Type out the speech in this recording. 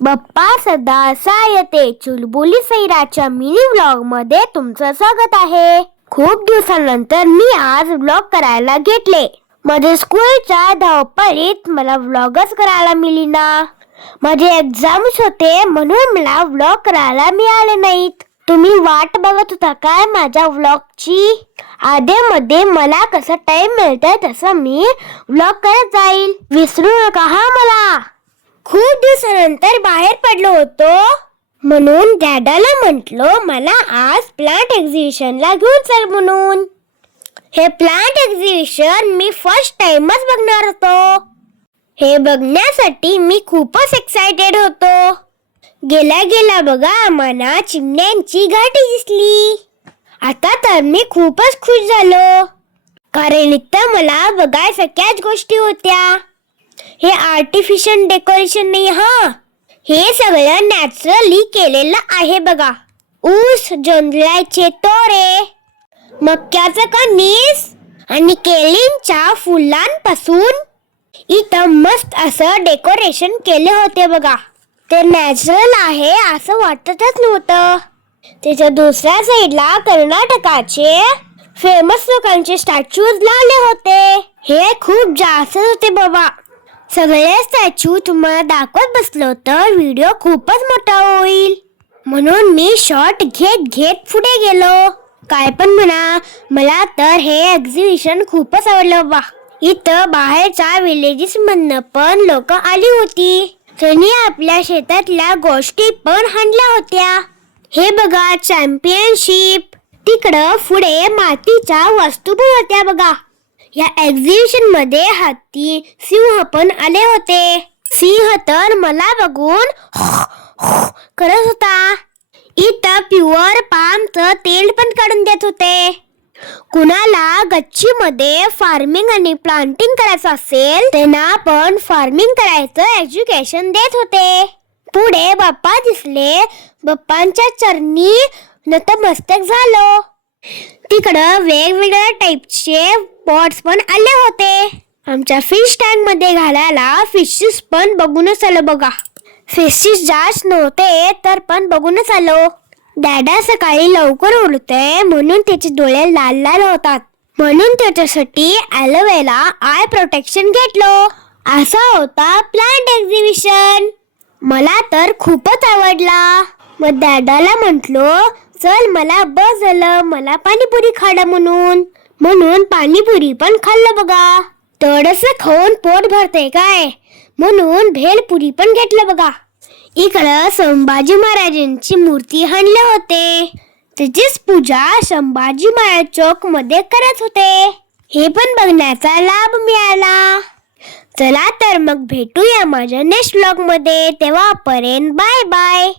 बाप्पा सदा सायते चुलबुली सैराच्या mini vlog मध्ये तुमचं स्वागत आहे. खूप दिवसांनंतर मी आज व्लॉग करायला घेतले. माझ्या स्कूलच्या धावपळीत मला व्लॉगच करायला मिळेना. माझे एक्झाम्स होते म्हणून मला व्लॉग करायला मिळाले नाहीत. तुम्ही वाट बघत होता काय माझ्या व्लॉगची? आधेमध्ये मला कसं टाइम मिळतंय तसं मी व्लॉग करत जाईल. विसरू नका हा मला. खूप दिवसानंतर बाहेर पडलो होतो म्हणून डॅडाला म्हटलो मला आज प्लांट एक्झिबिशनला घेऊन चल म्हणून. हे प्लांट एक्झिबिशन मी फर्स्ट टाइमच बघणार होतो. हे बघण्यासाठी मी खूपच एक्साइटेड होतो. गेल्या बघा मला चिमण्यांची घाटी दिसली. आता तर मी खूपच खुश झालो कारण इथं मला बघायसारख्याच गोष्टी होत्या. हे आर्टिफिशियल डेकोरेशन नाही हा, हे सगळं नॅचरली केलेलं आहे बघा. ऊस, जोंधळ्याचे तोरे, मक्याचं कणीस आणि केळींच्या फुलांपासून इथं मस्त असं डेकोरेशन केले होते बघा. ते नॅचरल आहे असं वाटतच नव्हतं. त्याच्या दुसऱ्या साईडला कर्नाटकाचे फेमस लोकांचे स्टॅच्यूज लावले होते. हे खूप जास्त होते बाबा. सगळे स्टॅच्यू तुम्हाला दाखवत बसलो तर व्हिडिओ खूपच मोठा होईल म्हणून मी शॉट घेत पुढे गेलो. काय पण म्हणा, मला तर हे एक्झिबिशन खूपच आवडलं बा. इथं बाहेरच्या विलेजेस मधनं पण लोक आली होती. त्यांनी आपल्या शेतातल्या गोष्टी पण आणल्या होत्या. हे बघा चॅम्पियनशिप. तिकडं पुढे मातीच्या वस्तू पण होत्या बघा. या एक्झिबिशन मध्ये हत्ती, सिंह पण आले होते. सिंह तर मला बघून करत होता. इथं प्युअर पामचं तेल पण काढून देत होते. कुणाला गच्चीमध्ये फार्मिंग आणि प्लांटिंग करायचं असेल त्यांना पण फार्मिंग करायचं एज्युकेशन देत होते. पुढे बाप्पा दिसले. बाप्पांच्या चरणी नतमस्तक झालो. तिकडं वेगवेगळ्या टाईपचे पॉट्स पण आले होते. आमच्या फिश टँक मध्ये घालायला फिशेस पण बघूनच आलो बघा. फिशेस जास्त नव्हते तर पण बघूनच आलो. डॅडा सकाळी लवकर उठते म्हणून त्याचे डोळे लाल लाल होतात म्हणून त्याच्यासाठी ॲलोवेरा आय प्रोटेक्शन घेतलो. असा होता प्लांट एक्झिबिशन. मला तर खूपच आवडला. मग डॅडाला म्हटलो चल मला बस झालं, मला पाणीपुरी खाडा म्हणून पाणीपुरी पण खाल्लं बघा. थोडंसं खाऊन पोट भरते काय म्हणून भेलपुरी पण घेतलं बघा. इकडं संभाजी महाराजांची मूर्ती आणले होते. त्याचीच पूजा संभाजी महाराज चौक मध्ये करत होते. हे पण बघण्याचा लाभ मिळाला. चला तर मग भेटूया माझ्या नेक्स्ट व्लॉग मध्ये. तेव्हापर्यंत बाय बाय.